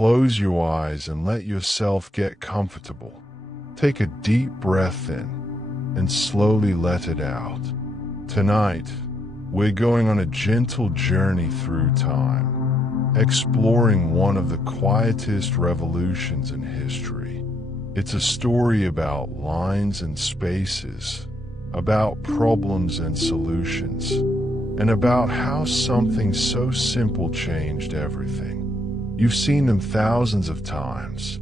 close your eyes and let yourself get comfortable. Take a deep breath in and slowly let it out. Tonight, we're going on a gentle journey through time, exploring one of the quietest revolutions in history. It's a story about lines and spaces, about problems and solutions, and about how something so simple changed everything. You've seen them thousands of times.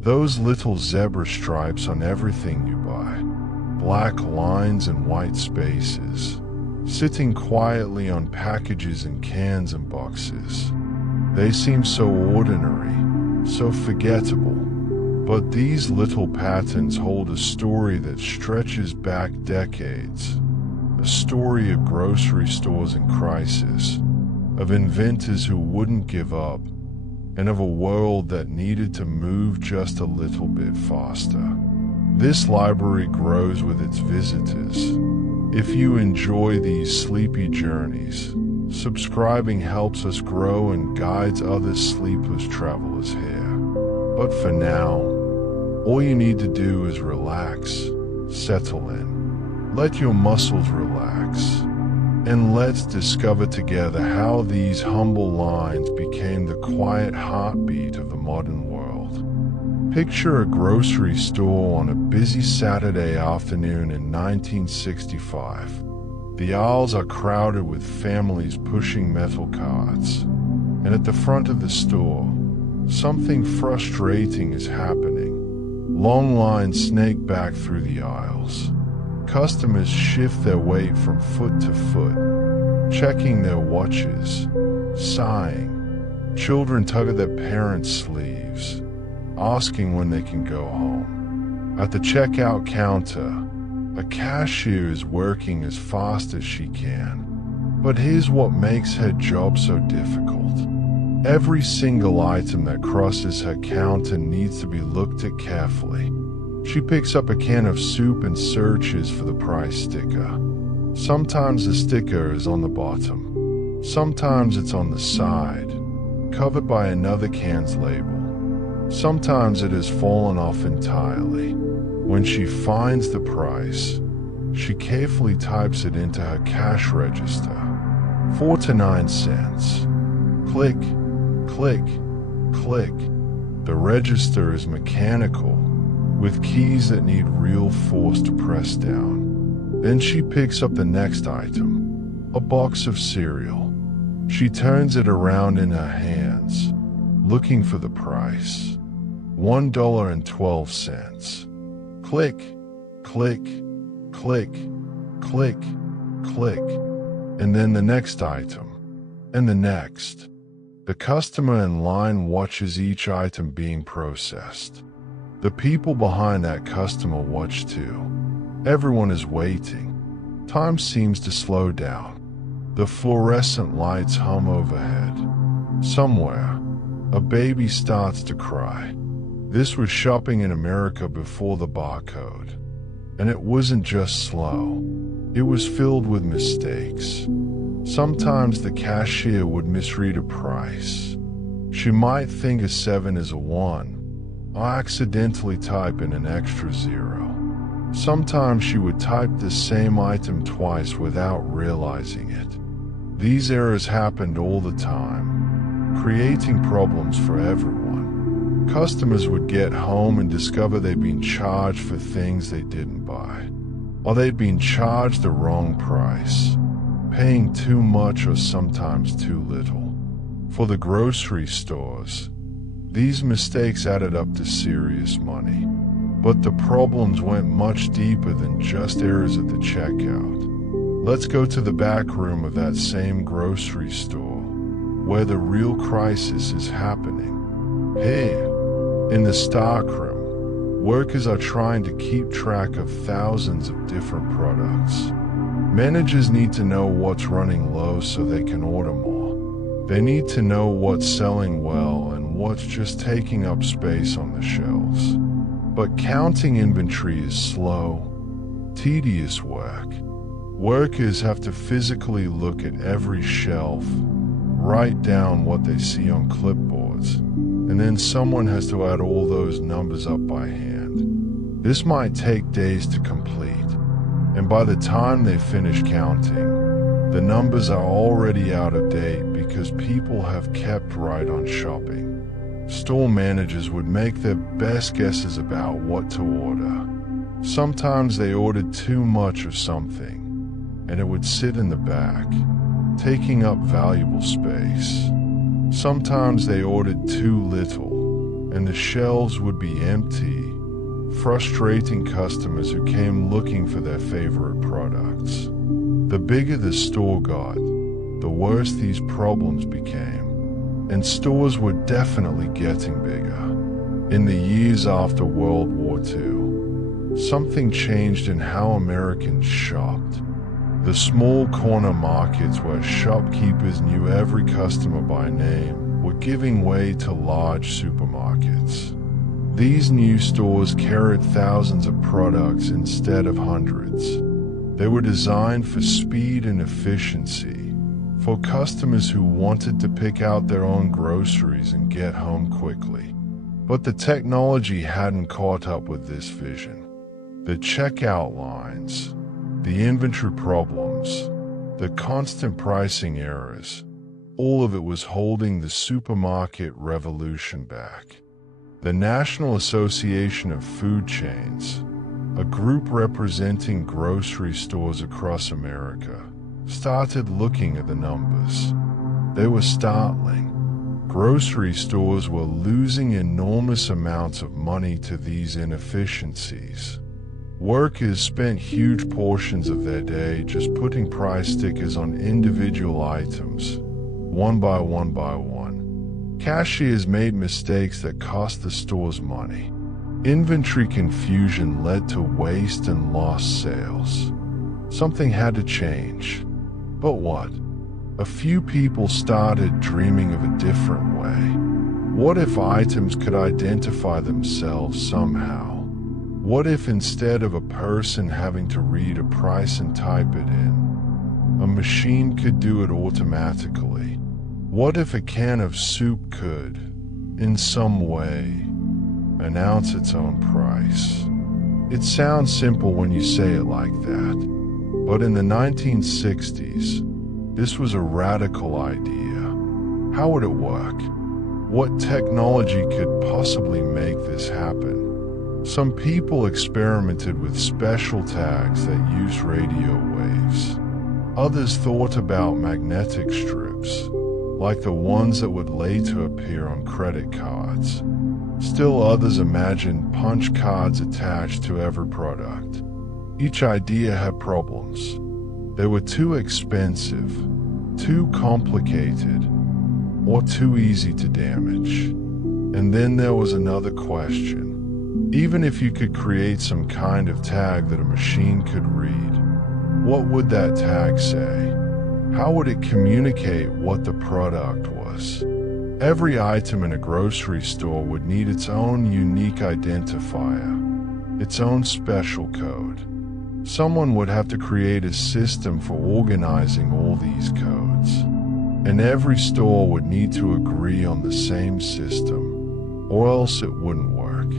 Those little zebra stripes on everything you buy, black lines and white spaces, sitting quietly on packages and cans and boxes. They seem so ordinary, so forgettable, but these little patterns hold a story that stretches back decades. A story of grocery stores in crisis, of inventors who wouldn't give up, and of a world that needed to move just a little bit faster. This library grows with its visitors. If you enjoy these sleepy journeys, subscribing helps us grow and guides other sleepless travelers here. But for now, all you need to do is relax, settle in, let your muscles relax, and let's discover together how these humble lines became the quiet heartbeat of the modern world. Picture a grocery store on a busy Saturday afternoon in 1965. The aisles are crowded with families pushing metal carts, and at the front of the store, something frustrating is happening. Long lines snake back through the aisles. Customers shift their weight from foot to foot, checking their watches, sighing. Children tug at their parents' sleeves, asking when they can go home. At the checkout counter, a cashier is working as fast as she can. But here's what makes her job so difficult. Every single item that crosses her counter needs to be looked at carefully. She picks up a can of soup and searches for the price sticker. Sometimes the sticker is on the bottom. Sometimes it's on the side, covered by another can's label. Sometimes it has fallen off entirely. When she finds the price, she carefully types it into her cash register. 4 to 9 cents. Click, click, click. The register is mechanical, with keys that need real force to press down. Then she picks up the next item, a box of cereal. She turns it around in her hands, looking for the price. $1.12. Click, click, click, click, click. And then the next item, and the next. The customer in line watches each item being processed. The people behind that customer watch too. Everyone is waiting. Time seems to slow down. The fluorescent lights hum overhead. Somewhere, a baby starts to cry. This was shopping in America before the barcode. And it wasn't just slow. It was filled with mistakes. Sometimes the cashier would misread a price. She might think a 7 is a 1. I accidentally type in an extra 0. Sometimes she would type the same item twice without realizing it. These errors happened all the time, creating problems for everyone. Customers would get home and discover they'd been charged for things they didn't buy, or they'd been charged the wrong price, paying too much or sometimes too little. For the grocery stores, these mistakes added up to serious money, but the problems went much deeper than just errors at the checkout. Let's go to the back room of that same grocery store, where the real crisis is happening. Here, in the stockroom, workers are trying to keep track of thousands of different products. Managers need to know what's running low so they can order more. They need to know what's selling well and what's just taking up space on the shelves. But counting inventory is slow, tedious work. Workers have to physically look at every shelf, write down what they see on clipboards, and then someone has to add all those numbers up by hand. This might take days to complete, and by the time they finish counting, the numbers are already out of date because people have kept right on shopping. Store managers would make their best guesses about what to order. Sometimes they ordered too much of something, and it would sit in the back, taking up valuable space. Sometimes they ordered too little, and the shelves would be empty, frustrating customers who came looking for their favorite products. The bigger the store got, the worse these problems became, and stores were definitely getting bigger. In the years after World War II, something changed in how Americans shopped. The small corner markets where shopkeepers knew every customer by name were giving way to large supermarkets. These new stores carried thousands of products instead of hundreds. They were designed for speed and efficiency, for customers who wanted to pick out their own groceries and get home quickly. But the technology hadn't caught up with this vision. The checkout lines, the inventory problems, the constant pricing errors, all of it was holding the supermarket revolution back. The National Association of Food Chains, a group representing grocery stores across America, started looking at the numbers. They were startling. Grocery stores were losing enormous amounts of money to these inefficiencies. Workers spent huge portions of their day just putting price stickers on individual items, one by one by one. Cashiers made mistakes that cost the stores money. Inventory confusion led to waste and lost sales. Something had to change. But what? A few people started dreaming of a different way. What if items could identify themselves somehow? What if instead of a person having to read a price and type it in, a machine could do it automatically? What if a can of soup could, in some way, announce its own price? It sounds simple when you say it like that, but in the 1960s, this was a radical idea. How would it work? What technology could possibly make this happen? Some people experimented with special tags that use radio waves. Others thought about magnetic strips, like the ones that would later appear on credit cards. Still others imagined punch cards attached to every product. Each idea had problems. They were too expensive, too complicated, or too easy to damage. And then there was another question. Even if you could create some kind of tag that a machine could read, what would that tag say? How would it communicate what the product was? Every item in a grocery store would need its own unique identifier, its own special code. Someone would have to create a system for organizing all these codes, and every store would need to agree on the same system, or else it wouldn't work.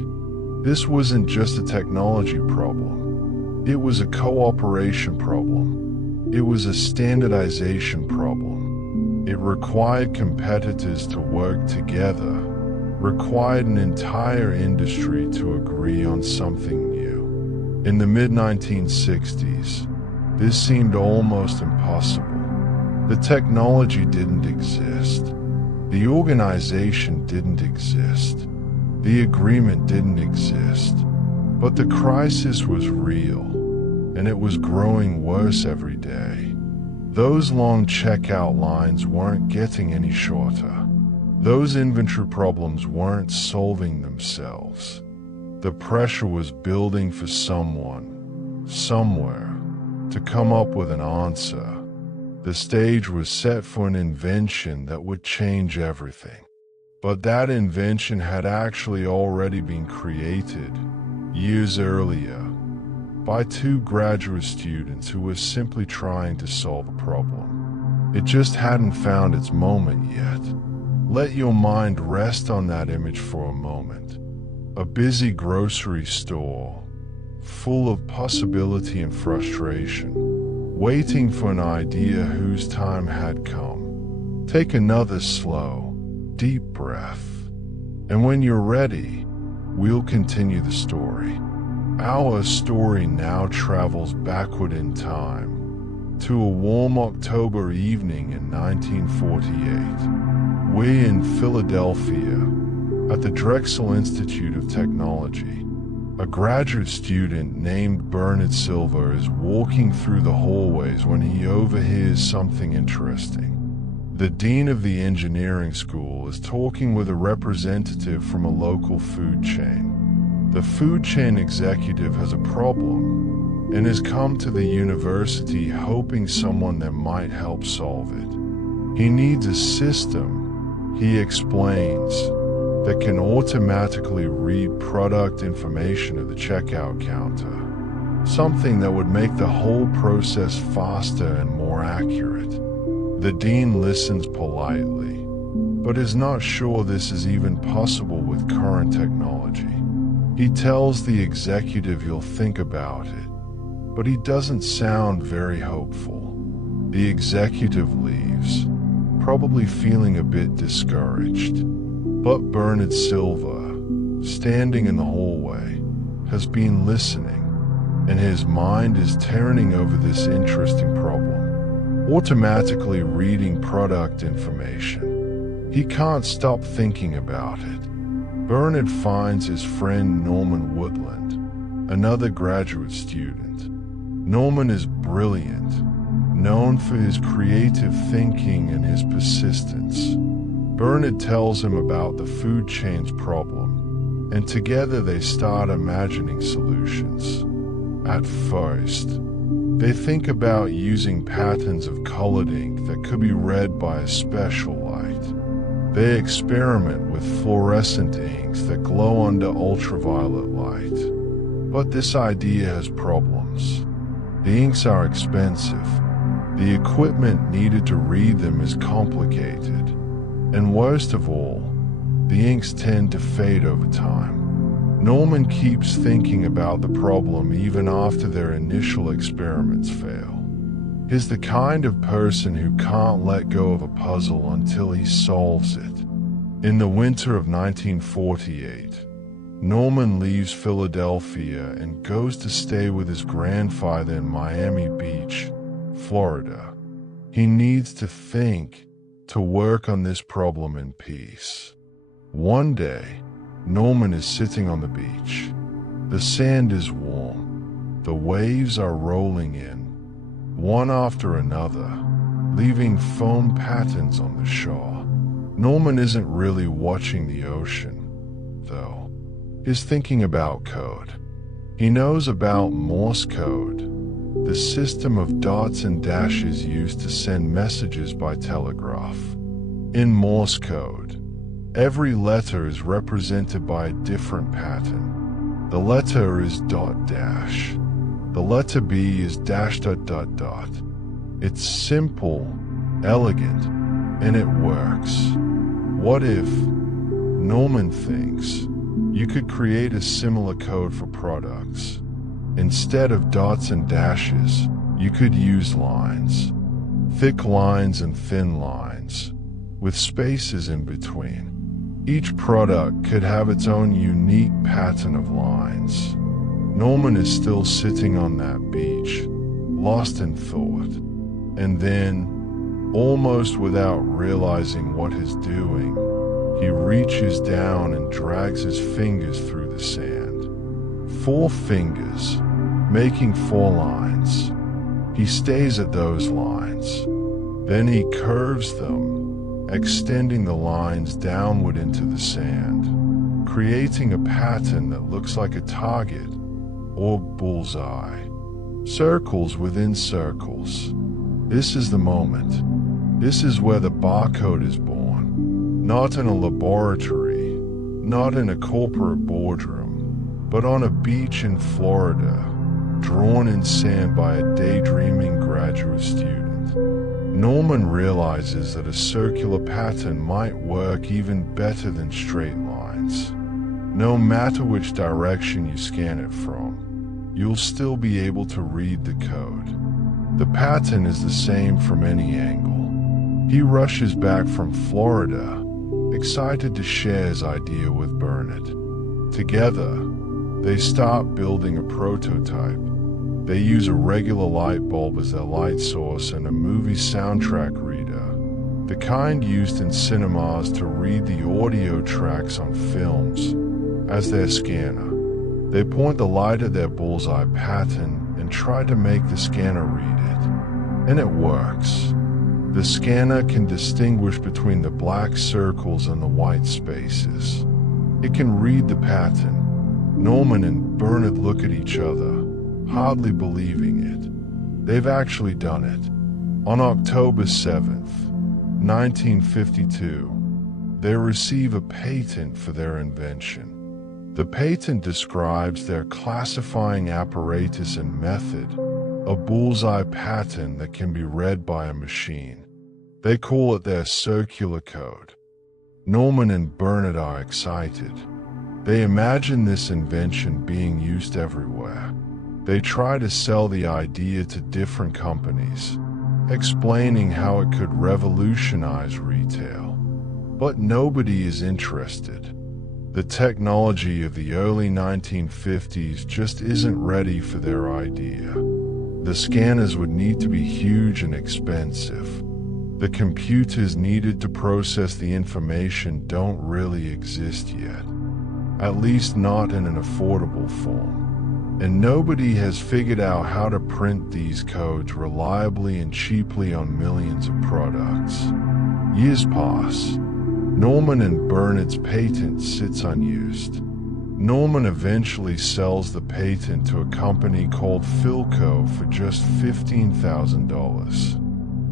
This wasn't just a technology problem. It was a cooperation problem. It was a standardization problem. It required competitors to work together, required an entire industry to agree on something new. In the mid-1960s, this seemed almost impossible. The technology didn't exist. The organization didn't exist. The agreement didn't exist. But the crisis was real, and it was growing worse every day. Those long checkout lines weren't getting any shorter. Those inventory problems weren't solving themselves. The pressure was building for someone, somewhere, to come up with an answer. The stage was set for an invention that would change everything. But that invention had actually already been created, years earlier, by two graduate students who were simply trying to solve a problem. It just hadn't found its moment yet. Let your mind rest on that image for a moment. A busy grocery store, full of possibility and frustration, waiting for an idea whose time had come. Take another slow, deep breath, and when you're ready, we'll continue the story. Our story now travels backward in time to a warm October evening in 1948. We're in Philadelphia at the Drexel Institute of Technology. A graduate student named Bernard Silver is walking through the hallways when he overhears something interesting. The dean of the engineering school is talking with a representative from a local food chain. The food chain executive has a problem and has come to the university hoping someone there might help solve it. He needs a system, he explains, that can automatically read product information at the checkout counter. Something that would make the whole process faster and more accurate. The dean listens politely, but is not sure this is even possible with current technology. He tells the executive he'll think about it, but he doesn't sound very hopeful. The executive leaves, probably feeling a bit discouraged. But Bernard Silva, standing in the hallway, has been listening, and his mind is turning over this interesting problem. Automatically reading product information. He can't stop thinking about it. Bernard finds his friend Norman Woodland, another graduate student. Norman is brilliant, known for his creative thinking and his persistence. Bernard tells him about the food chain's problem, and together they start imagining solutions. At first, they think about using patterns of colored ink that could be read by a special light. They experiment with fluorescent inks that glow under ultraviolet light. But this idea has problems. The inks are expensive. The equipment needed to read them is complicated. And worst of all, the inks tend to fade over time. Norman keeps thinking about the problem even after their initial experiments fail. He's the kind of person who can't let go of a puzzle until he solves it. In the winter of 1948, Norman leaves Philadelphia and goes to stay with his grandfather in Miami Beach, Florida. He needs to think, to work on this problem in peace. One day, Norman is sitting on the beach. The sand is warm. The waves are rolling in, one after another, leaving foam patterns on the shore. Norman isn't really watching the ocean, though. He's thinking about code. He knows about Morse code, the system of dots and dashes used to send messages by telegraph. In Morse code, every letter is represented by a different pattern. The letter is dot dash. The letter B is dash dot dot dot. It's simple, elegant, and it works. What if, Norman thinks, you could create a similar code for products? Instead of dots and dashes, you could use lines. Thick lines and thin lines, with spaces in between. Each product could have its own unique pattern of lines. Norman is still sitting on that beach, lost in thought. And then, almost without realizing what he's doing, he reaches down and drags his fingers through the sand. 4 fingers, making 4 lines. He stays at those lines. Then he curves them, extending the lines downward into the sand, creating a pattern that looks like a target or bullseye. Circles within circles. This is the moment. This is where the barcode is born. Not in a laboratory, not in a corporate boardroom, but on a beach in Florida, drawn in sand by a daydreaming graduate student. Norman realizes that a circular pattern might work even better than straight lines. No matter which direction you scan it from, you'll still be able to read the code. The pattern is the same from any angle. He rushes back from Florida, excited to share his idea with Bernard. Together, they start building a prototype. They use a regular light bulb as their light source and a movie soundtrack reader, the kind used in cinemas to read the audio tracks on films, as their scanner. They point the light at their bullseye pattern and try to make the scanner read it. And it works. The scanner can distinguish between the black circles and the white spaces. It can read the pattern. Norman and Bernard look at each other, hardly believing it. They've actually done it. On October 7th, 1952, they receive a patent for their invention. The patent describes their classifying apparatus and method, a bullseye pattern that can be read by a machine. They call it their circular code. Norman and Bernard are excited. They imagine this invention being used everywhere. They try to sell the idea to different companies, explaining how it could revolutionize retail. But nobody is interested. The technology of the early 1950s just isn't ready for their idea. The scanners would need to be huge and expensive. The computers needed to process the information don't really exist yet, at least not in an affordable form. And nobody has figured out how to print these codes reliably and cheaply on millions of products. Years pass. Norman and Bernard's patent sits unused. Norman eventually sells the patent to a company called Philco for just $15,000.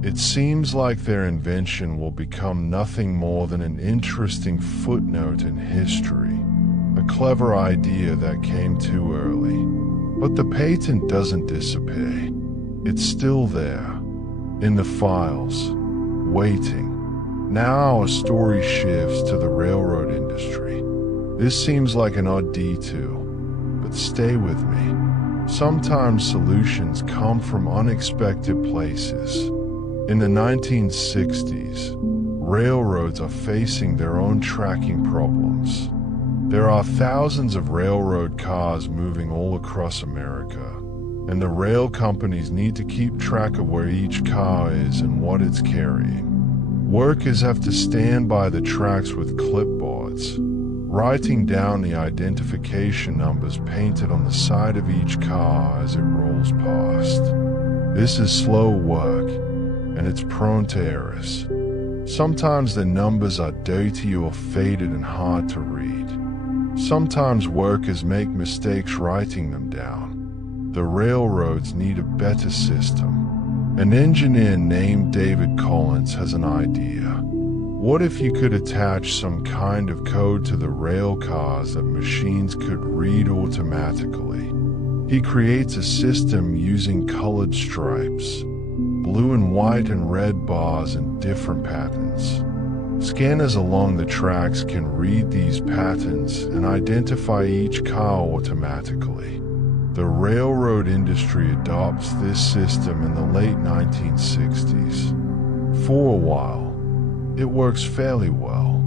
It seems like their invention will become nothing more than an interesting footnote in history. A clever idea that came too early. But the patent doesn't disappear. It's still there, in the files, waiting. Now our story shifts to the railroad industry. This seems like an odd detour, but stay with me. Sometimes solutions come from unexpected places. In the 1960s, railroads are facing their own tracking problems. There are thousands of railroad cars moving all across America, and the rail companies need to keep track of where each car is and what it's carrying. Workers have to stand by the tracks with clipboards, writing down the identification numbers painted on the side of each car as it rolls past. This is slow work, and it's prone to errors. Sometimes the numbers are dirty or faded and hard to read. Sometimes workers make mistakes writing them down. The railroads need a better system. An engineer named David Collins has an idea. What if you could attach some kind of code to the rail cars that machines could read automatically? He creates a system using colored stripes, blue and white and red bars in different patterns. Scanners along the tracks can read these patterns and identify each car automatically. The railroad industry adopts this system in the late 1960s. For a while, it works fairly well,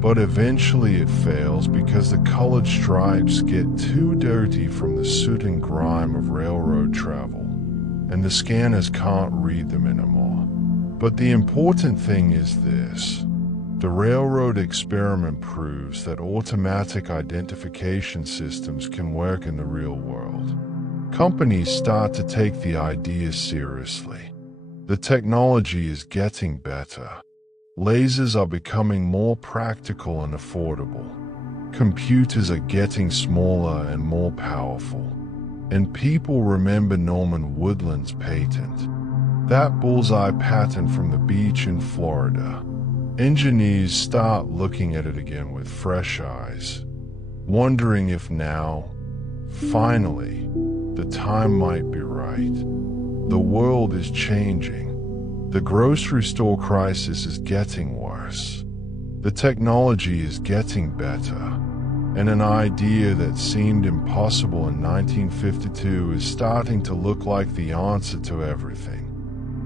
but eventually it fails because the colored stripes get too dirty from the soot and grime of railroad travel, and the scanners can't read them anymore. But the important thing is this. The railroad experiment proves that automatic identification systems can work in the real world. Companies start to take the idea seriously. The technology is getting better. Lasers are becoming more practical and affordable. Computers are getting smaller and more powerful. And people remember Norman Woodland's patent. That bullseye pattern from the beach in Florida. Engineers start looking at it again with fresh eyes, wondering if now, finally, the time might be right. The world is changing. The grocery store crisis is getting worse. The technology is getting better, and an idea that seemed impossible in 1952 is starting to look like the answer to everything.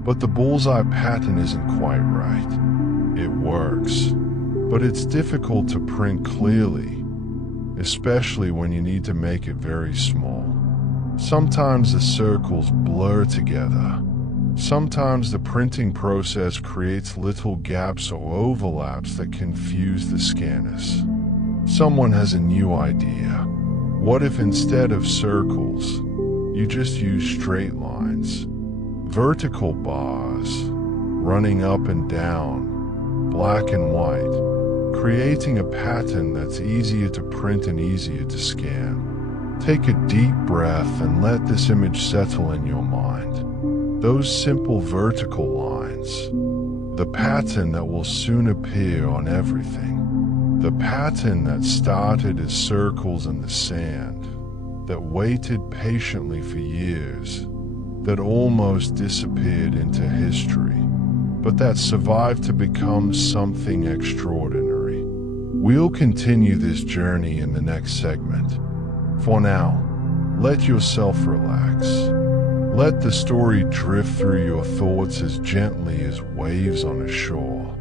But the bullseye pattern isn't quite right. It works, but it's difficult to print clearly, especially when you need to make it very small. Sometimes the circles blur together. Sometimes the printing process creates little gaps or overlaps that confuse the scanners. Someone has a new idea. What if instead of circles, you just use straight lines, vertical bars, running up and down, black and white, creating a pattern that's easier to print and easier to scan? Take a deep breath and let this image settle in your mind. Those simple vertical lines, the pattern that will soon appear on everything. The pattern that started as circles in the sand, that waited patiently for years, that almost disappeared into history, but that survived to become something extraordinary. We'll continue this journey in the next segment. For now, let yourself relax. Let the story drift through your thoughts as gently as waves on a shore.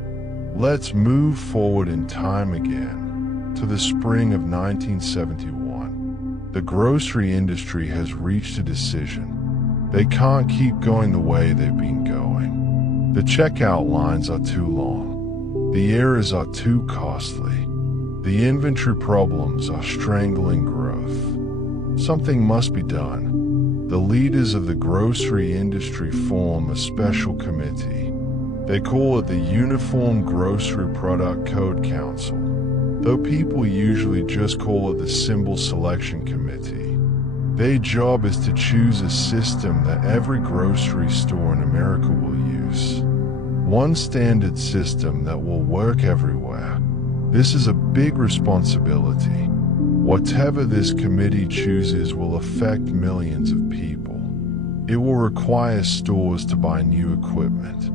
Let's move forward in time again to the spring of 1971. The grocery industry has reached a decision. They can't keep going the way they've been going. The checkout lines are too long. The errors are too costly. The inventory problems are strangling growth. Something must be done. The leaders of the grocery industry form a special committee. They call it the Uniform Grocery Product Code Council, though people usually just call it the Symbol Selection Committee. Their job is to choose a system that every grocery store in America will use. One standard system that will work everywhere. This is a big responsibility. Whatever this committee chooses will affect millions of people. It will require stores to buy new equipment.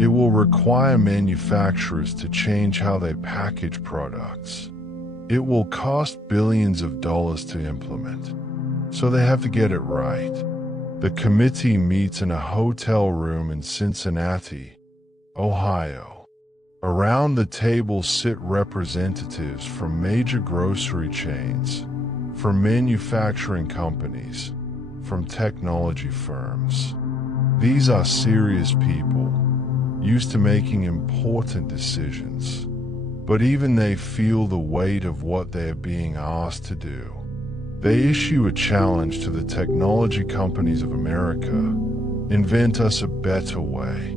It will require manufacturers to change how they package products. It will cost billions of dollars to implement, so they have to get it right. The committee meets in a hotel room in Cincinnati, Ohio. Around the table sit representatives from major grocery chains, from manufacturing companies, from technology firms. These are serious people, used to making important decisions, but even they feel the weight of what they are being asked to do. They issue a challenge to the technology companies of America. Invent us a better way.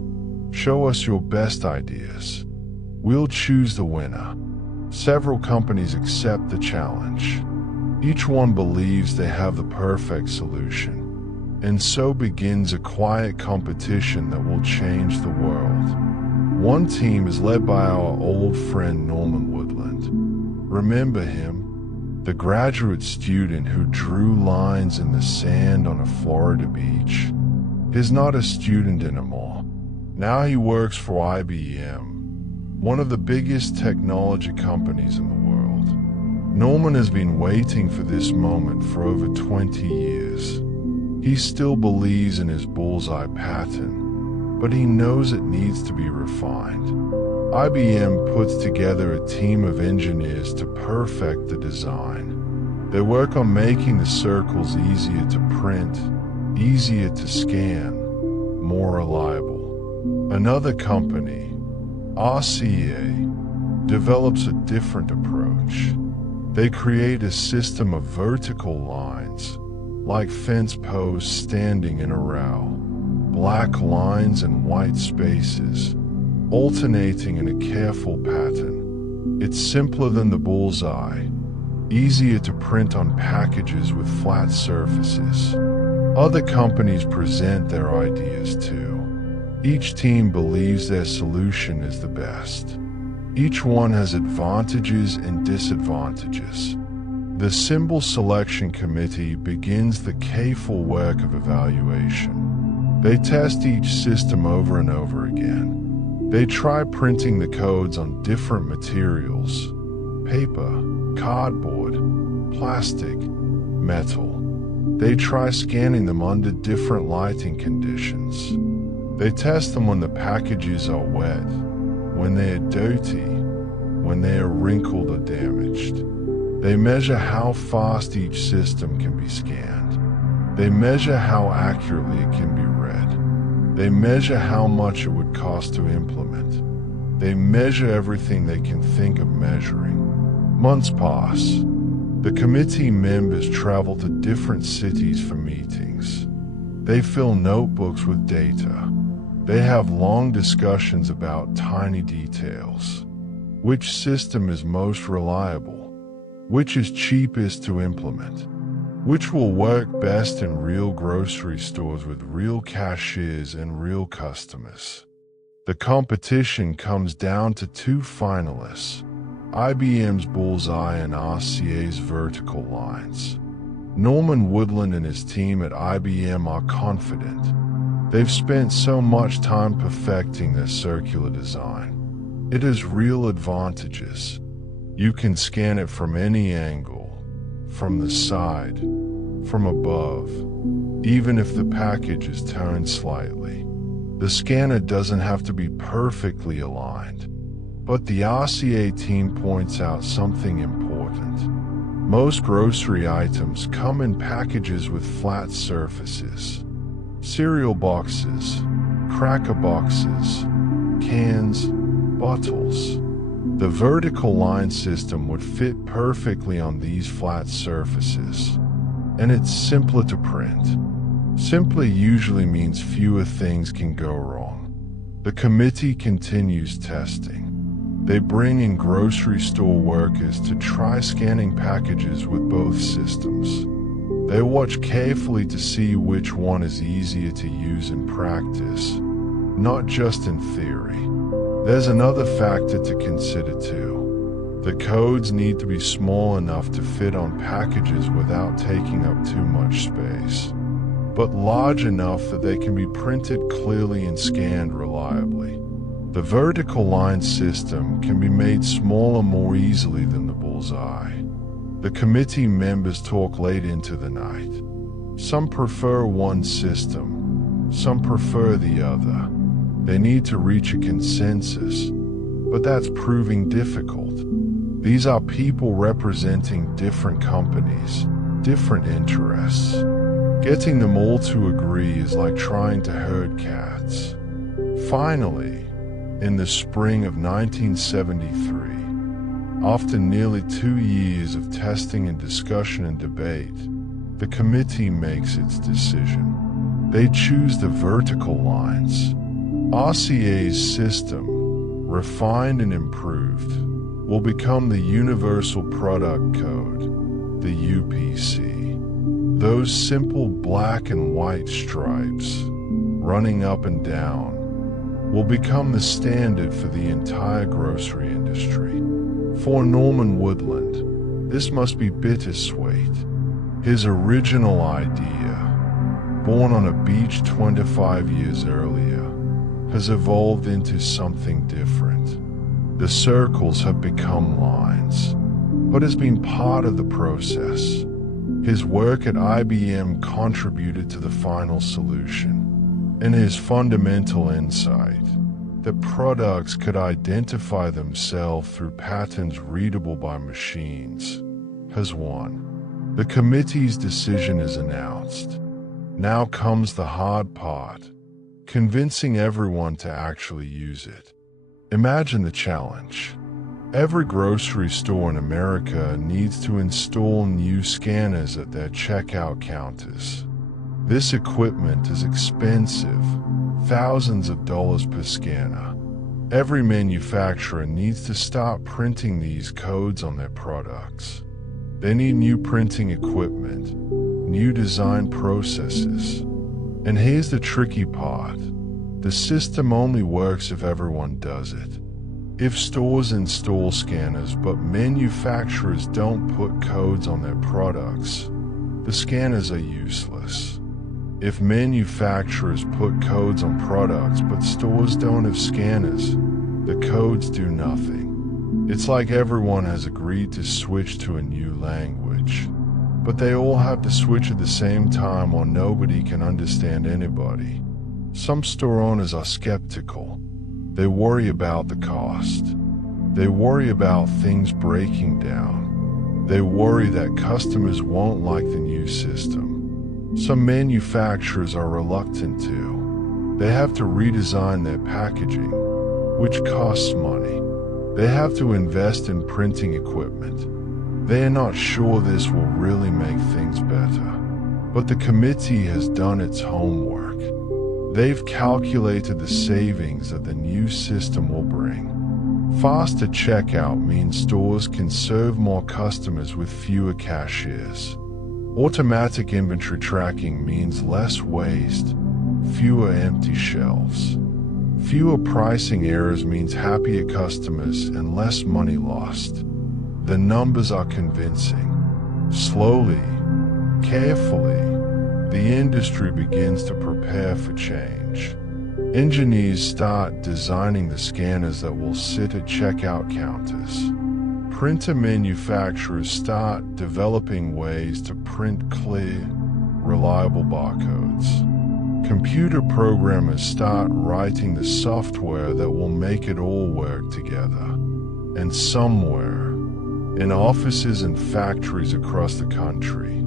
Show us your best ideas. We'll choose the winner. Several companies accept the challenge. Each one believes they have the perfect solution. And so begins a quiet competition that will change the world. One team is led by our old friend Norman Woodland. Remember him? The graduate student who drew lines in the sand on a Florida beach. He's not a student anymore. Now he works for IBM, one of the biggest technology companies in the world. Norman has been waiting for this moment for over 20 years. He still believes in his bullseye pattern, but he knows it needs to be refined. IBM puts together a team of engineers to perfect the design. They work on making the circles easier to print, easier to scan, more reliable. Another company, RCA, develops a different approach. They create a system of vertical lines, like fence posts standing in a row, black lines and white spaces, alternating in a careful pattern. It's simpler than the bullseye, easier to print on packages with flat surfaces. Other companies present their ideas too. Each team believes their solution is the best. Each one has advantages and disadvantages. The Symbol Selection Committee begins the careful work of evaluation. They test each system over and over again. They try printing the codes on different materials: paper, cardboard, plastic, metal. They try scanning them under different lighting conditions. They test them when the packages are wet, when they are dirty, when they are wrinkled or damaged. They measure how fast each system can be scanned. They measure how accurately it can be read. They measure how much it would cost to implement. They measure everything they can think of measuring. Months pass. The committee members travel to different cities for meetings. They fill notebooks with data. They have long discussions about tiny details. Which system is most reliable? Which is cheapest to implement? Which will work best in real grocery stores with real cashiers and real customers? The competition comes down to two finalists: IBM's Bullseye and RCA's Vertical Lines. Norman Woodland and his team at IBM are confident. They've spent so much time perfecting their circular design. It has real advantages. You can scan it from any angle, from the side, from above, even if the package is turned slightly. The scanner doesn't have to be perfectly aligned. But the RCA team points out something important. Most grocery items come in packages with flat surfaces. Cereal boxes, cracker boxes, cans, bottles. The vertical line system would fit perfectly on these flat surfaces. And it's simpler to print. Simply usually means fewer things can go wrong. The committee continues testing. They bring in grocery store workers to try scanning packages with both systems. They watch carefully to see which one is easier to use in practice, not just in theory. There's another factor to consider too. The codes need to be small enough to fit on packages without taking up too much space, but large enough that they can be printed clearly and scanned reliably. The vertical line system can be made smaller more easily than the Bullseye. The committee members talk late into the night. Some prefer one system, some prefer the other. They need to reach a consensus, but that's proving difficult. These are people representing different companies, different interests. Getting them all to agree is like trying to herd cats. Finally, in the spring of 1973, after nearly 2 years of testing and discussion and debate, the committee makes its decision. They choose the vertical lines. RCA's system, refined and improved, will become the Universal Product Code, the UPC. Those simple black and white stripes, running up and down, will become the standard for the entire grocery industry. For Norman Woodland, this must be bittersweet. His original idea, born on a beach 25 years earlier, has evolved into something different. The circles have become lines, but has been part of the process. His work at IBM contributed to the final solution, and his fundamental insight that products could identify themselves through patterns readable by machines has won. The committee's decision is announced. Now comes the hard part, convincing everyone to actually use it. Imagine the challenge. Every grocery store in America needs to install new scanners at their checkout counters. This equipment is expensive, thousands of dollars per scanner. Every manufacturer needs to start printing these codes on their products. They need new printing equipment, new design processes. And here's the tricky part. The system only works if everyone does it. If stores install scanners but manufacturers don't put codes on their products, the scanners are useless. If manufacturers put codes on products but stores don't have scanners, the codes do nothing. It's like everyone has agreed to switch to a new language, but they all have to switch at the same time or nobody can understand anybody. Some store owners are skeptical. They worry about the cost. They worry about things breaking down. They worry that customers won't like the new system. Some manufacturers are reluctant to. They have to redesign their packaging, which costs money. They have to invest in printing equipment. They are not sure this will really make things better. But the committee has done its homework. They've calculated the savings that the new system will bring. Faster checkout means stores can serve more customers with fewer cashiers. Automatic inventory tracking means less waste, fewer empty shelves. Fewer pricing errors means happier customers and less money lost. The numbers are convincing. Slowly, carefully, the industry begins to prepare for change. Engineers start designing the scanners that will sit at checkout counters. Printer manufacturers start developing ways to print clear, reliable barcodes. Computer programmers start writing the software that will make it all work together. And somewhere, in offices and factories across the country,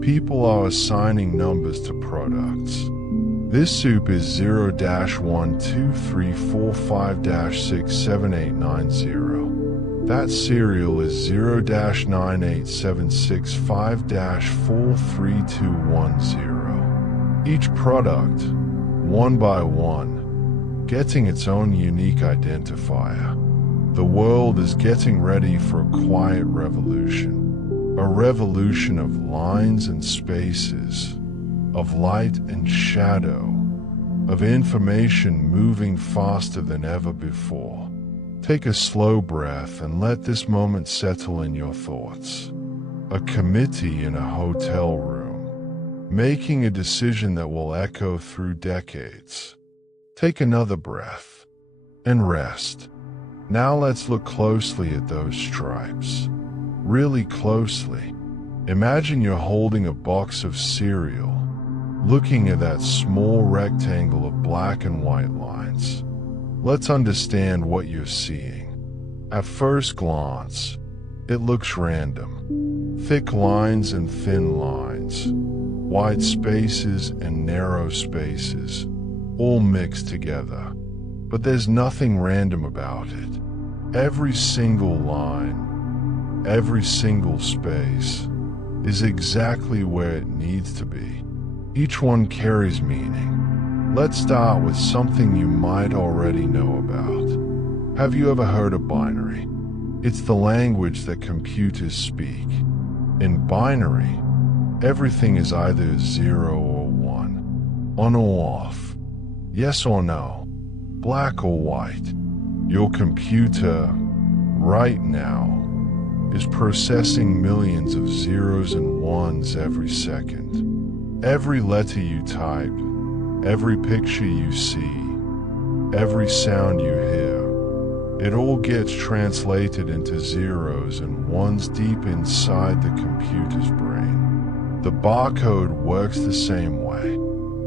people are assigning numbers to products. This soup is 0-12345-67890. That cereal is 0-98765-43210. Each product, one by one, getting its own unique identifier. The world is getting ready for a quiet revolution. A revolution of lines and spaces, of light and shadow, of information moving faster than ever before. Take a slow breath and let this moment settle in your thoughts. A committee in a hotel room, making a decision that will echo through decades. Take another breath and rest. Now let's look closely at those stripes. Really closely. Imagine you're holding a box of cereal, looking at that small rectangle of black and white lines. Let's understand what you're seeing. At first glance, it looks random. Thick lines and thin lines, wide spaces and narrow spaces, all mixed together. But there's nothing random about it. Every single line, every single space, is exactly where it needs to be. Each one carries meaning. Let's start with something you might already know about. Have you ever heard of binary? It's the language that computers speak. In binary, everything is either 0 or 1, on or off, yes or no, black or white. Your computer, right now, is processing millions of zeros and ones every second. Every letter you type, every picture you see, every sound you hear, it all gets translated into zeros and ones deep inside the computer's brain. The barcode works the same way.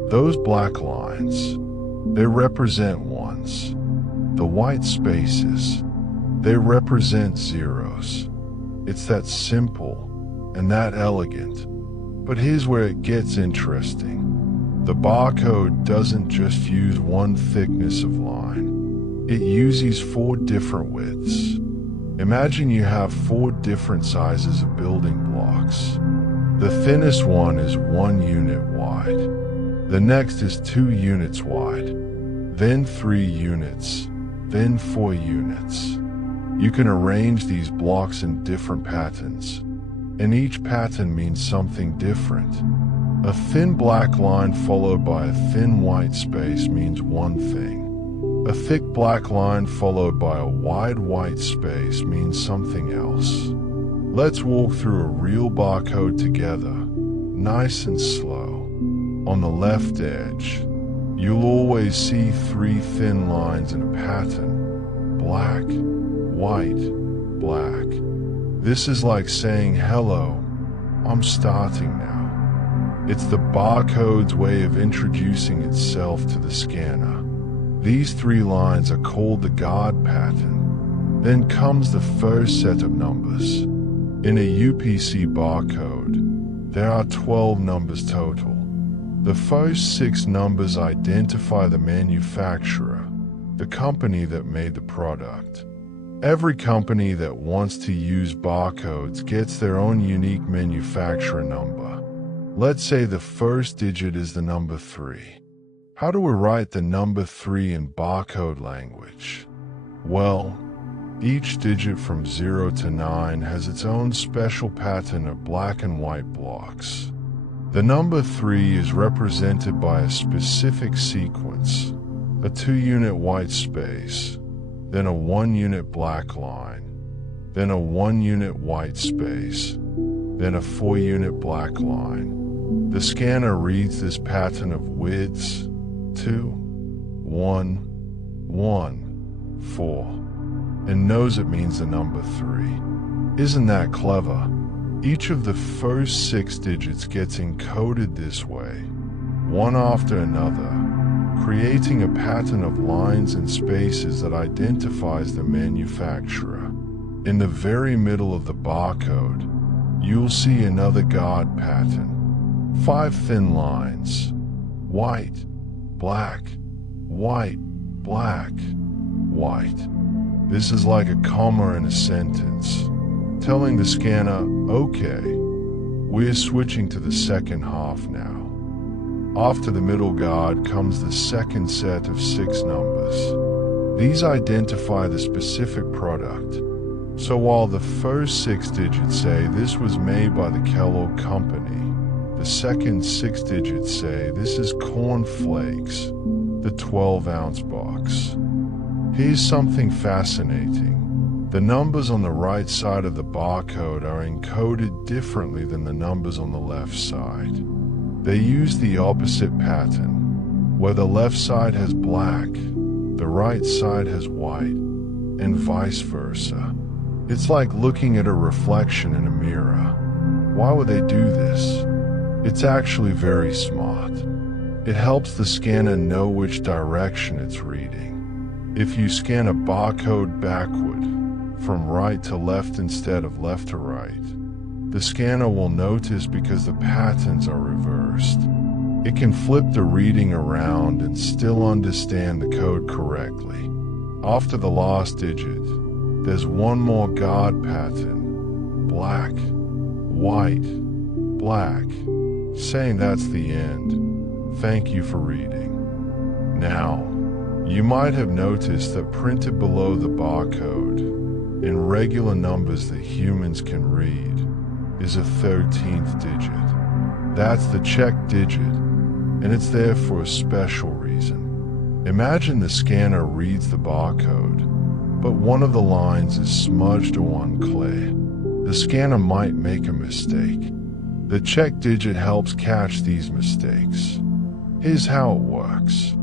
Those black lines, they represent ones. The white spaces, they represent zeros. It's that simple and that elegant. But here's where it gets interesting. The barcode doesn't just use one thickness of line. It uses 4 different widths. Imagine you have 4 different sizes of building blocks. The thinnest one is 1 unit wide. The next is 2 units wide. Then 3 units. Then 4 units. You can arrange these blocks in different patterns, and each pattern means something different. A thin black line followed by a thin white space means one thing. A thick black line followed by a wide white space means something else. Let's walk through a real barcode together, nice and slow. On the left edge, you'll always see 3 thin lines in a pattern: black, white, black. This is like saying, "Hello, I'm starting now." It's the barcode's way of introducing itself to the scanner. These 3 lines are called the guard pattern. Then comes the first set of numbers. In a UPC barcode, there are 12 numbers total. The first 6 numbers identify the manufacturer, the company that made the product. Every company that wants to use barcodes gets their own unique manufacturer number. Let's say the first digit is the number 3. How do we write the number 3 in barcode language? Well, each digit from 0 to 9 has its own special pattern of black and white blocks. The number 3 is represented by a specific sequence: a 2-unit white space, then a 1-unit black line, then a 1-unit white space, then a 4-unit black line. The scanner reads this pattern of widths: 2, 1, 1, 4, and knows it means the number 3. Isn't that clever? Each of the first 6 digits gets encoded this way, one after another, creating a pattern of lines and spaces that identifies the manufacturer. In the very middle of the barcode, you'll see another guard pattern: 5 thin lines: white, black, white, black, white. This is like a comma in a sentence, telling the scanner, "Okay, we're switching to the second half now." After the middle guard comes the second set of 6 numbers. These identify the specific product. So while the first 6 digits say this was made by the Kellogg Company, the second 6 digits say this is corn flakes, the 12-ounce box. Here's something fascinating. The numbers on the right side of the barcode are encoded differently than the numbers on the left side. They use the opposite pattern, where the left side has black, the right side has white, and vice versa. It's like looking at a reflection in a mirror. Why would they do this? It's actually very smart. It helps the scanner know which direction it's reading. If you scan a barcode backward, from right to left instead of left to right, the scanner will notice because the patterns are reversed. It can flip the reading around and still understand the code correctly. After the last digit, there's one more guard pattern: black, white, black, saying that's the end. Thank you for reading. Now, you might have noticed that printed below the barcode, in regular numbers that humans can read, is a 13th digit. That's the check digit, and it's there for a special reason. Imagine the scanner reads the barcode, but one of the lines is smudged or unclear. The scanner might make a mistake. The check digit helps catch these mistakes. Here's how it works.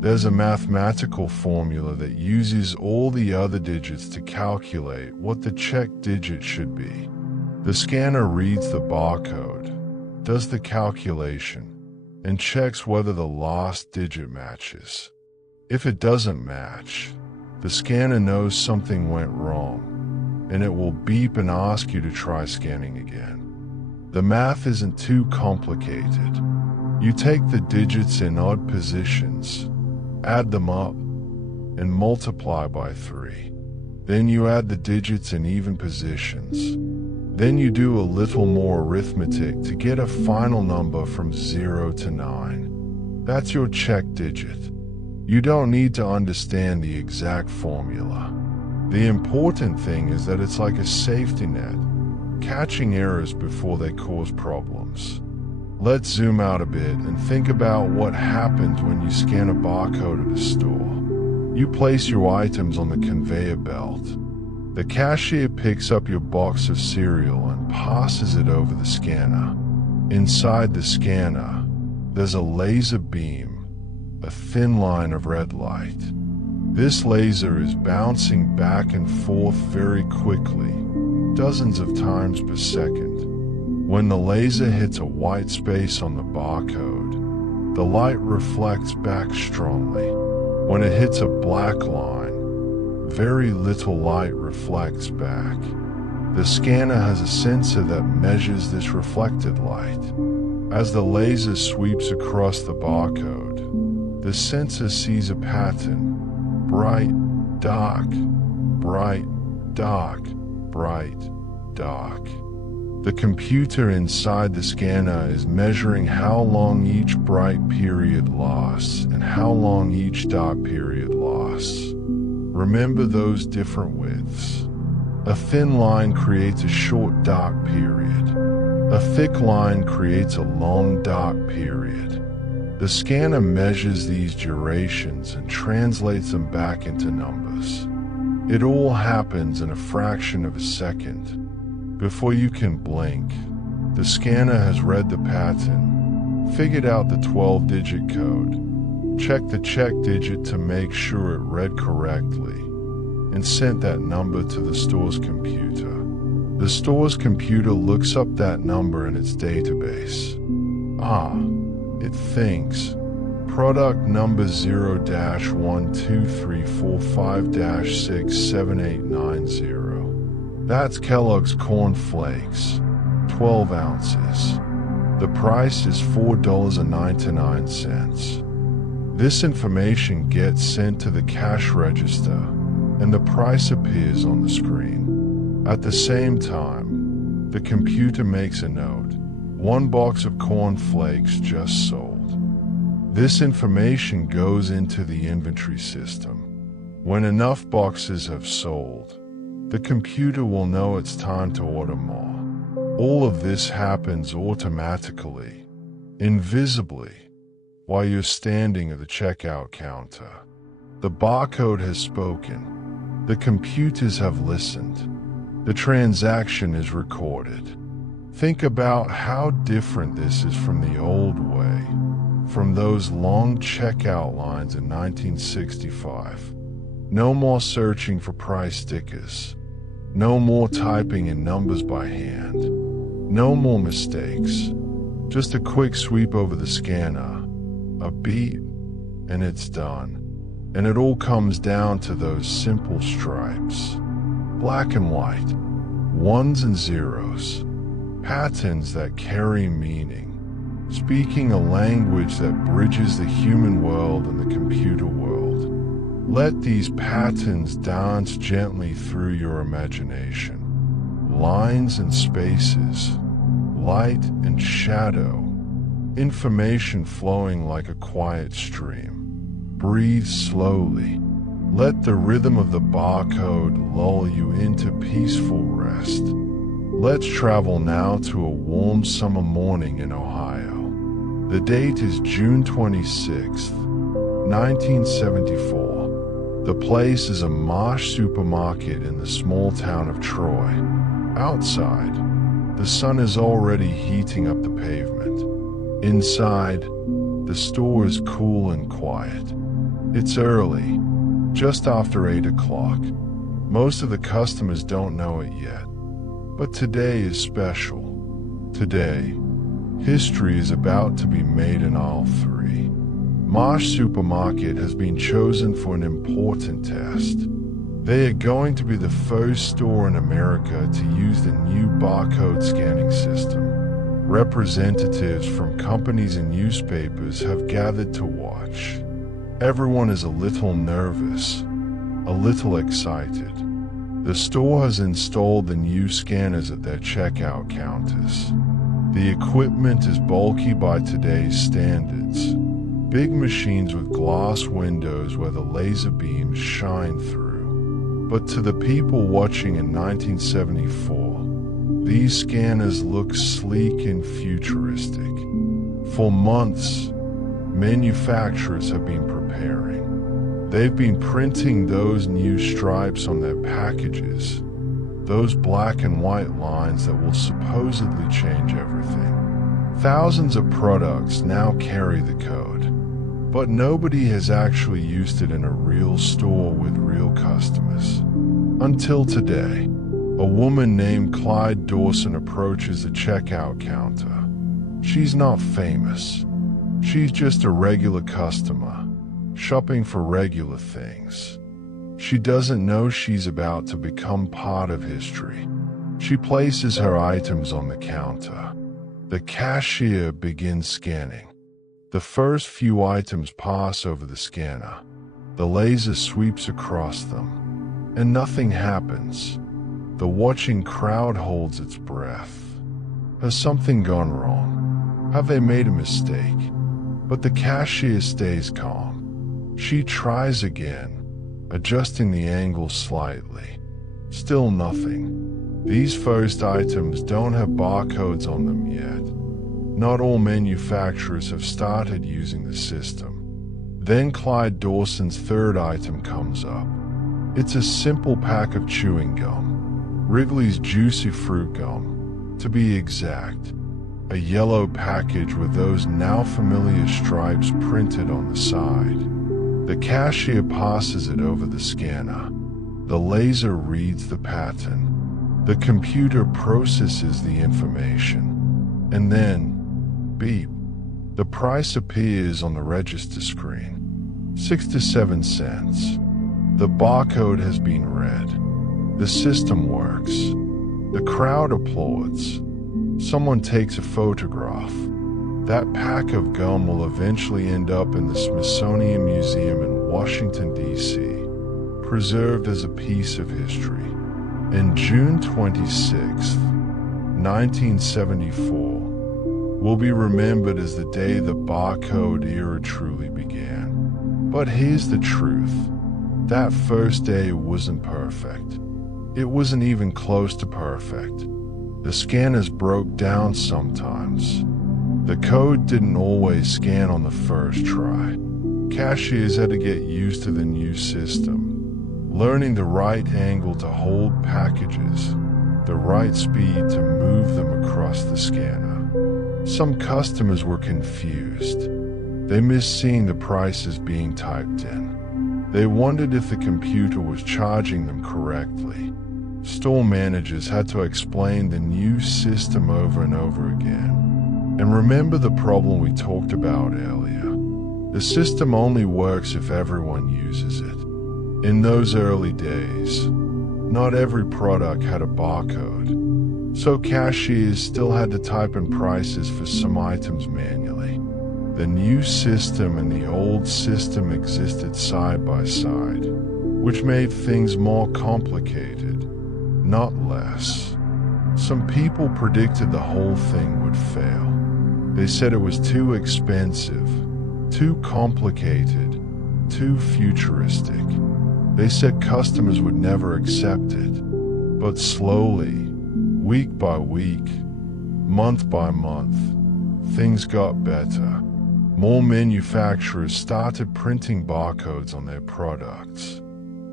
There's a mathematical formula that uses all the other digits to calculate what the check digit should be. The scanner reads the barcode, does the calculation, and checks whether the last digit matches. If it doesn't match, the scanner knows something went wrong, and it will beep and ask you to try scanning again. The math isn't too complicated. You take the digits in odd positions, add them up, and multiply by 3. Then you add the digits in even positions. Then you do a little more arithmetic to get a final number from 0 to 9. That's your check digit. You don't need to understand the exact formula. The important thing is that it's like a safety net, catching errors before they cause problems. Let's zoom out a bit and think about what happens when you scan a barcode at a store. You place your items on the conveyor belt. The cashier picks up your box of cereal and passes it over the scanner. Inside the scanner, There's a laser beam, a thin line of red light. This laser is bouncing back and forth very quickly, dozens of times per second. When the laser hits a white space on the barcode, the light reflects back strongly. When it hits a black line, very little light reflects back. The scanner has a sensor that measures this reflected light. As the laser sweeps across the barcode, the sensor sees a pattern: bright, dark, bright, dark, bright, dark. The computer inside the scanner is measuring how long each bright period lasts and how long each dark period lasts. Remember those different widths. A thin line creates a short dark period. A thick line creates a long dark period. The scanner measures these durations and translates them back into numbers. It all happens in a fraction of a second. Before you can blink, the scanner has read the pattern, figured out the 12-digit code, checked the check digit to make sure it read correctly, and sent that number to the store's computer. The store's computer looks up that number in its database. It thinks, product number 0-12345-67890. That's Kellogg's Corn Flakes, 12 ounces. The price is $4.99. This information gets sent to the cash register, and the price appears on the screen. At the same time, the computer makes a note: 1 box of corn flakes just sold. This information goes into the inventory system. When enough boxes have sold, the computer will know it's time to order more. All of this happens automatically, invisibly, while you're standing at the checkout counter. The barcode has spoken. The computers have listened. The transaction is recorded. Think about how different this is from the old way, from those long checkout lines in 1965. No more searching for price stickers. No more typing in numbers by hand. No more mistakes. Just a quick sweep over the scanner, a beat, and it's done. And it all comes down to those simple stripes. Black and white, ones and zeros, patterns that carry meaning, speaking a language that bridges the human world and the computer world. Let these patterns dance gently through your imagination. Lines and spaces, light and shadow, information flowing like a quiet stream. Breathe slowly. Let the rhythm of the barcode lull you into peaceful rest. Let's travel now to a warm summer morning in Ohio. The date is June 26th, 1974. The place is a Mosh supermarket in the small town of Troy. Outside, the sun is already heating up the pavement. Inside, the store is cool and quiet. It's early, just after 8 o'clock. Most of the customers don't know it yet. But today is special. Today, history is about to be made in aisle 3. Mosh Supermarket has been chosen for an important test. They are going to be the first store in America to use the new barcode scanning system. Representatives from companies and newspapers have gathered to watch. Everyone is a little nervous, a little excited. The store has installed the new scanners at their checkout counters. The equipment is bulky by today's standards. Big machines with glass windows where the laser beams shine through. But to the people watching in 1974, these scanners look sleek and futuristic. For months, manufacturers have been preparing. They've been printing those new stripes on their packages, those black and white lines that will supposedly change everything. Thousands of products now carry the code, but nobody has actually used it in a real store with real customers. Until today, a woman named Clyde Dawson approaches the checkout counter. She's not famous. She's just a regular customer, shopping for regular things. She doesn't know she's about to become part of history. She places her items on the counter. The cashier begins scanning. The first few items pass over the scanner. The laser sweeps across them, and nothing happens. The watching crowd holds its breath. Has something gone wrong? Have they made a mistake? But the cashier stays calm. She tries again, adjusting the angle slightly. Still nothing. These first items don't have barcodes on them yet. Not all manufacturers have started using the system. Then Clyde Dawson's third item comes up. It's a simple pack of chewing gum, Wrigley's Juicy Fruit Gum, to be exact. A yellow package with those now familiar stripes printed on the side. The cashier passes it over the scanner. The laser reads the pattern. The computer processes the information. And then, beep, the price appears on the register screen. 6 to 7 cents. The barcode has been read. The system works. The crowd applauds. Someone takes a photograph. That pack of gum will eventually end up in the Smithsonian Museum in Washington, D.C., preserved as a piece of history. And June 26, 1974, will be remembered as the day the barcode era truly began. But here's the truth. That first day wasn't perfect. It wasn't even close to perfect. The scanners broke down sometimes. The code didn't always scan on the first try. Cashiers had to get used to the new system, learning the right angle to hold packages, the right speed to move them across the scanner. Some customers were confused. They missed seeing the prices being typed in. They wondered if the computer was charging them correctly. Store managers had to explain the new system over and over again. And remember the problem we talked about earlier. The system only works if everyone uses it. In those early days, not every product had a barcode. So cashiers still had to type in prices for some items manually. The new system and the old system existed side by side, which made things more complicated, not less. Some people predicted the whole thing would fail. They said it was too expensive, too complicated, too futuristic. They said customers would never accept it. But slowly, week by week, month by month, things got better. More manufacturers started printing barcodes on their products.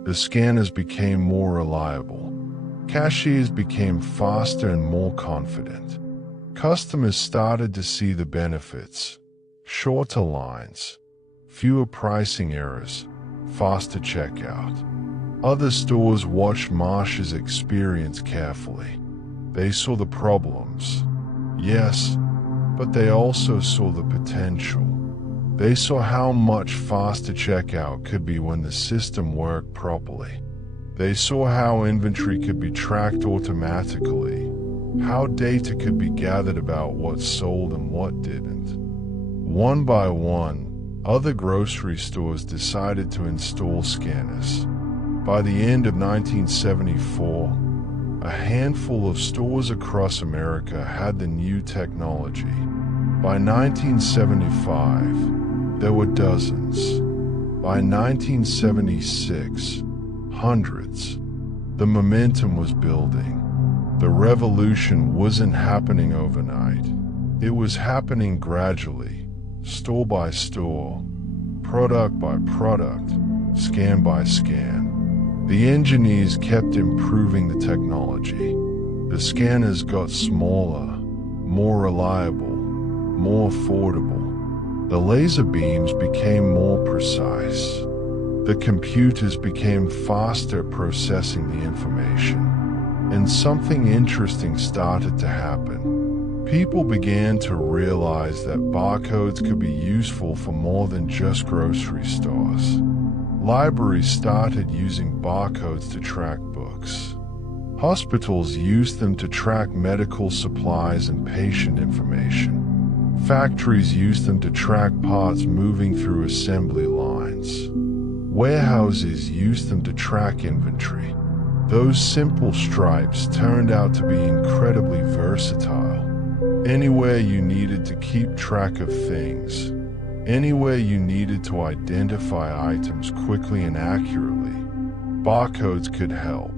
The scanners became more reliable. Cashiers became faster and more confident. Customers started to see the benefits. Shorter lines, fewer pricing errors, faster checkout. Other stores watched Marsh's experience carefully. They saw the problems, yes, but they also saw the potential. They saw how much faster checkout could be when the system worked properly. They saw how inventory could be tracked automatically, how data could be gathered about what sold and what didn't. One by one, other grocery stores decided to install scanners. By the end of 1974, a handful of stores across America had the new technology. By 1975, there were dozens. By 1976, hundreds. The momentum was building. The revolution wasn't happening overnight. It was happening gradually, store by store, product by product, scan by scan. The engineers kept improving the technology. The scanners got smaller, more reliable, more affordable. The laser beams became more precise. The computers became faster at processing the information. And something interesting started to happen. People began to realize that barcodes could be useful for more than just grocery stores. Libraries started using barcodes to track books. Hospitals used them to track medical supplies and patient information. Factories used them to track parts moving through assembly lines. Warehouses used them to track inventory. Those simple stripes turned out to be incredibly versatile. Anywhere you needed to keep track of things, anywhere you needed to identify items quickly and accurately, barcodes could help.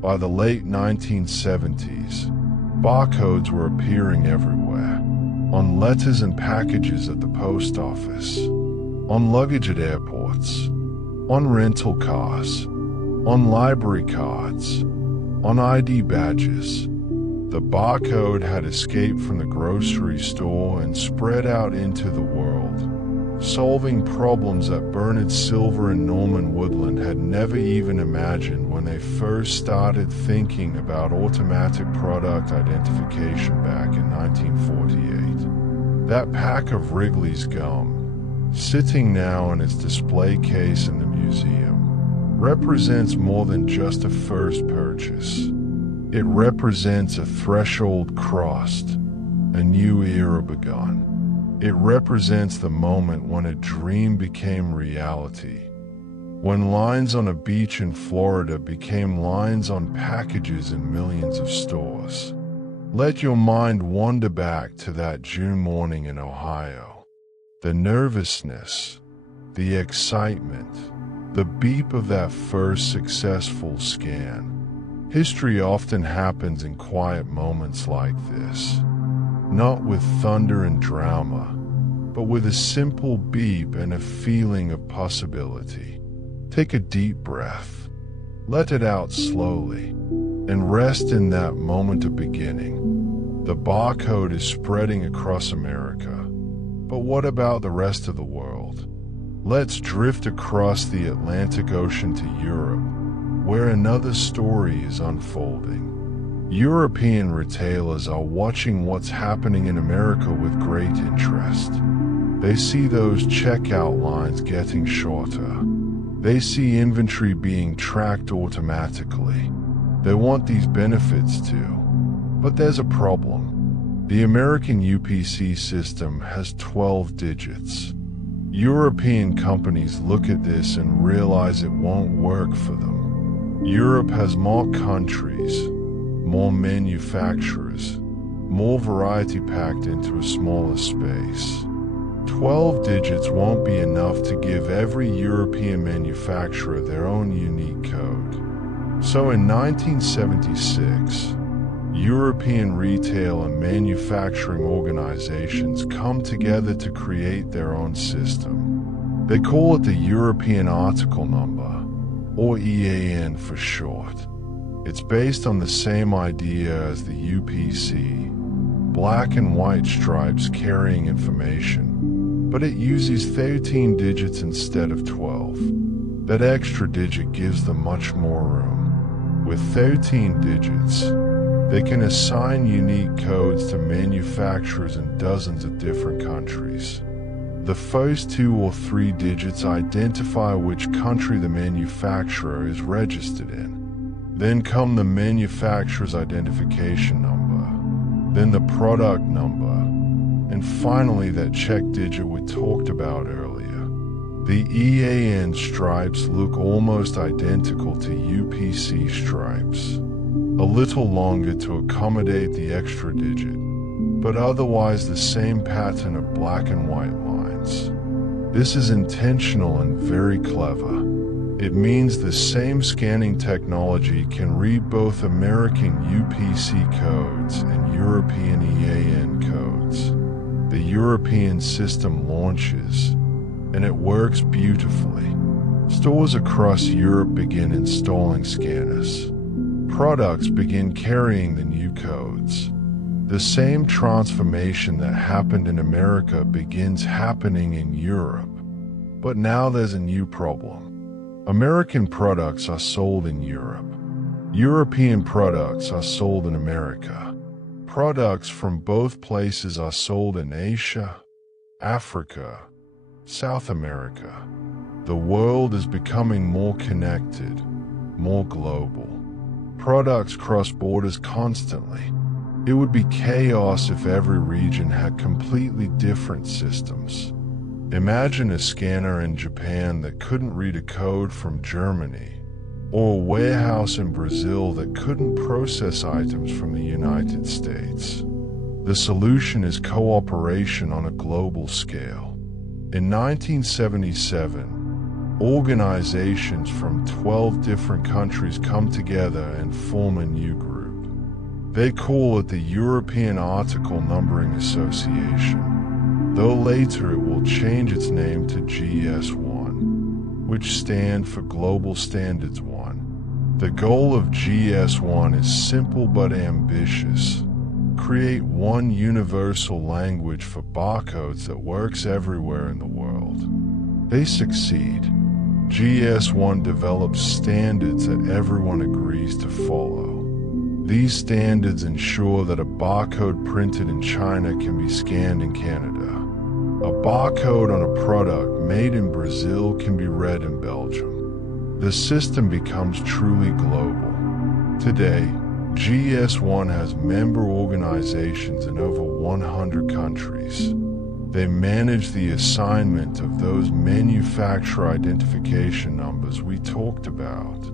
By the late 1970s, barcodes were appearing everywhere. On letters and packages at the post office, on luggage at airports, on rental cars, on library cards, on ID badges. The barcode had escaped from the grocery store and spread out into the world, solving problems that Bernard Silver and Norman Woodland had never even imagined when they first started thinking about automatic product identification back in 1948. That pack of Wrigley's gum, sitting now in its display case in the museum, represents more than just a first purchase. It represents a threshold crossed, a new era begun. It represents the moment when a dream became reality, when lines on a beach in Florida became lines on packages in millions of stores. Let your mind wander back to that June morning in Ohio. The nervousness, the excitement, the beep of that first successful scan. History often happens in quiet moments like this. Not with thunder and drama, but with a simple beep and a feeling of possibility. Take a deep breath, let it out slowly, and rest in that moment of beginning. The barcode is spreading across America, but what about the rest of the world? Let's drift across the Atlantic Ocean to Europe, where another story is unfolding. European retailers are watching what's happening in America with great interest. They see those checkout lines getting shorter. They see inventory being tracked automatically. They want these benefits too. But there's a problem. The American UPC system has 12 digits. European companies look at this and realize it won't work for them. Europe has more countries, more manufacturers, more variety packed into a smaller space. 12 digits won't be enough to give every European manufacturer their own unique code. So in 1976, European retail and manufacturing organizations come together to create their own system. They call it the European Article Number, or EAN for short. It's based on the same idea as the UPC, black and white stripes carrying information, but it uses 13 digits instead of 12. That extra digit gives them much more room. With 13 digits, they can assign unique codes to manufacturers in dozens of different countries. The first 2 or 3 digits identify which country the manufacturer is registered in. Then come the manufacturer's identification number, then the product number, and finally that check digit we talked about earlier. The EAN stripes look almost identical to UPC stripes, a little longer to accommodate the extra digit, but otherwise the same pattern of black and white lines. This is intentional and very clever. It means the same scanning technology can read both American UPC codes and European EAN codes. The European system launches, and it works beautifully. Stores across Europe begin installing scanners. Products begin carrying the new codes. The same transformation that happened in America begins happening in Europe. But now there's a new problem. American products are sold in Europe. European products are sold in America. Products from both places are sold in Asia, Africa, South America. The world is becoming more connected, more global. Products cross borders constantly. It would be chaos if every region had completely different systems. Imagine a scanner in Japan that couldn't read a code from Germany, or a warehouse in Brazil that couldn't process items from the United States. The solution is cooperation on a global scale. In 1977, organizations from 12 different countries come together and form a new group. They call it the European Article Numbering Association, though later it will change its name to GS1, which stands for Global Standards 1. The goal of GS1 is simple but ambitious. Create one universal language for barcodes that works everywhere in the world. They succeed. GS1 develops standards that everyone agrees to follow. These standards ensure that a barcode printed in China can be scanned in Canada. A barcode on a product made in Brazil can be read in Belgium. The system becomes truly global. Today, GS1 has member organizations in over 100 countries. They manage the assignment of those manufacturer identification numbers we talked about.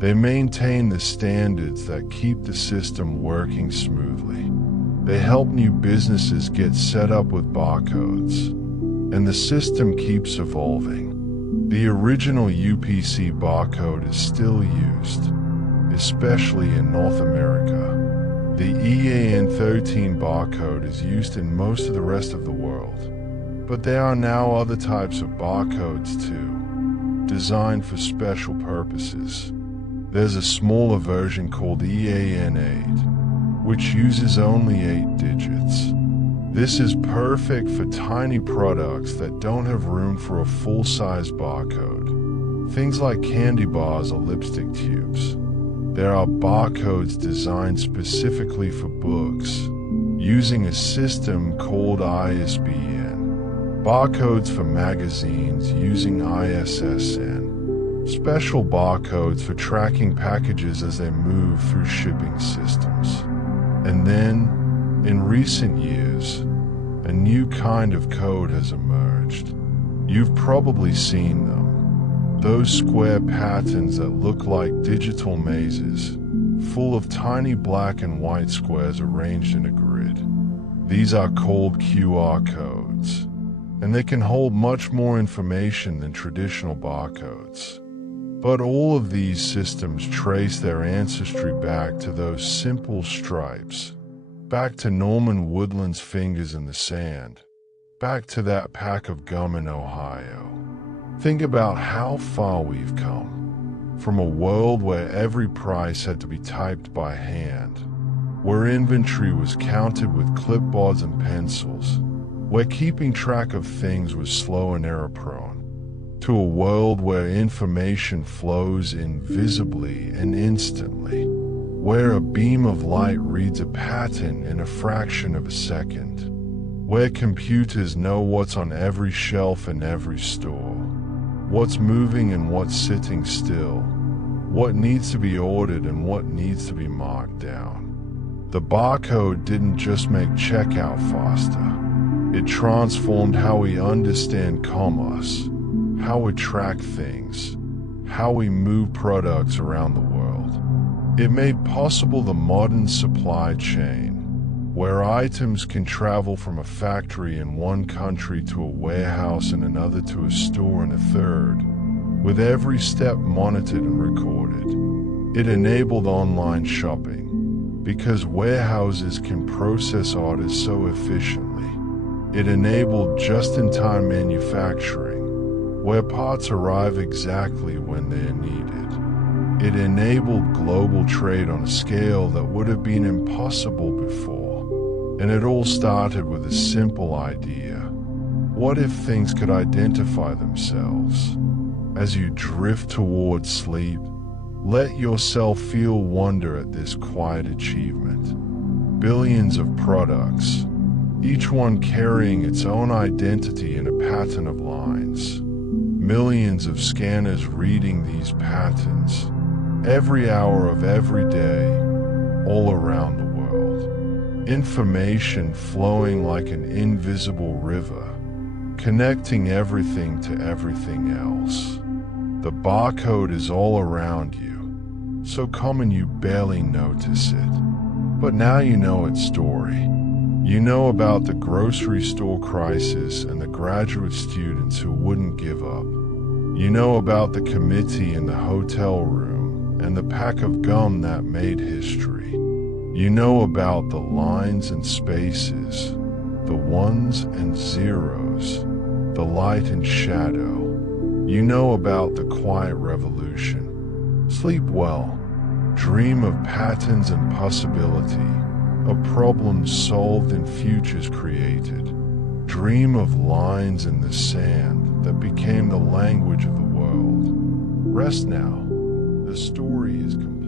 They maintain the standards that keep the system working smoothly. They help new businesses get set up with barcodes, and the system keeps evolving. The original UPC barcode is still used, especially in North America. The EAN 13 barcode is used in most of the rest of the world, but there are now other types of barcodes too, designed for special purposes. There's a smaller version called EAN 8, which uses only 8 digits. This is perfect for tiny products that don't have room for a full-size barcode. Things like candy bars or lipstick tubes. There are barcodes designed specifically for books, using a system called ISBN. Barcodes for magazines using ISSN. Special barcodes for tracking packages as they move through shipping systems. And then, in recent years, a new kind of code has emerged. You've probably seen them. Those square patterns that look like digital mazes, full of tiny black and white squares arranged in a grid. These are called QR codes, and they can hold much more information than traditional barcodes. But all of these systems trace their ancestry back to those simple stripes, back to Norman Woodland's fingers in the sand, back to that pack of gum in Ohio. Think about how far we've come, from a world where every price had to be typed by hand, where inventory was counted with clipboards and pencils, where keeping track of things was slow and error-prone, to a world where information flows invisibly and instantly, where a beam of light reads a pattern in a fraction of a second, where computers know what's on every shelf in every store, what's moving and what's sitting still, what needs to be ordered and what needs to be marked down. The barcode didn't just make checkout faster. It transformed how we understand commerce, how we track things, how we move products around the world. It made possible the modern supply chain, where items can travel from a factory in one country to a warehouse in another to a store in a third, with every step monitored and recorded. It enabled online shopping, because warehouses can process orders so efficiently. It enabled just-in-time manufacturing, where parts arrive exactly when they are needed. It enabled global trade on a scale that would have been impossible before. And it all started with a simple idea. What if things could identify themselves? As you drift towards sleep, let yourself feel wonder at this quiet achievement. Billions of products, each one carrying its own identity in a pattern of lines. Millions of scanners reading these patterns, every hour of every day, all around the world. Information flowing like an invisible river, connecting everything to everything else. The barcode is all around you, so common you barely notice it. But now you know its story. You know about the grocery store crisis and the graduate students who wouldn't give up. You know about the committee in the hotel room and the pack of gum that made history. You know about the lines and spaces, the ones and zeros, the light and shadow. You know about the quiet revolution. Sleep well. Dream of patterns and possibility, of problems solved and futures created. Dream of lines in the sand that became the language of the world. Rest now. The story is complete.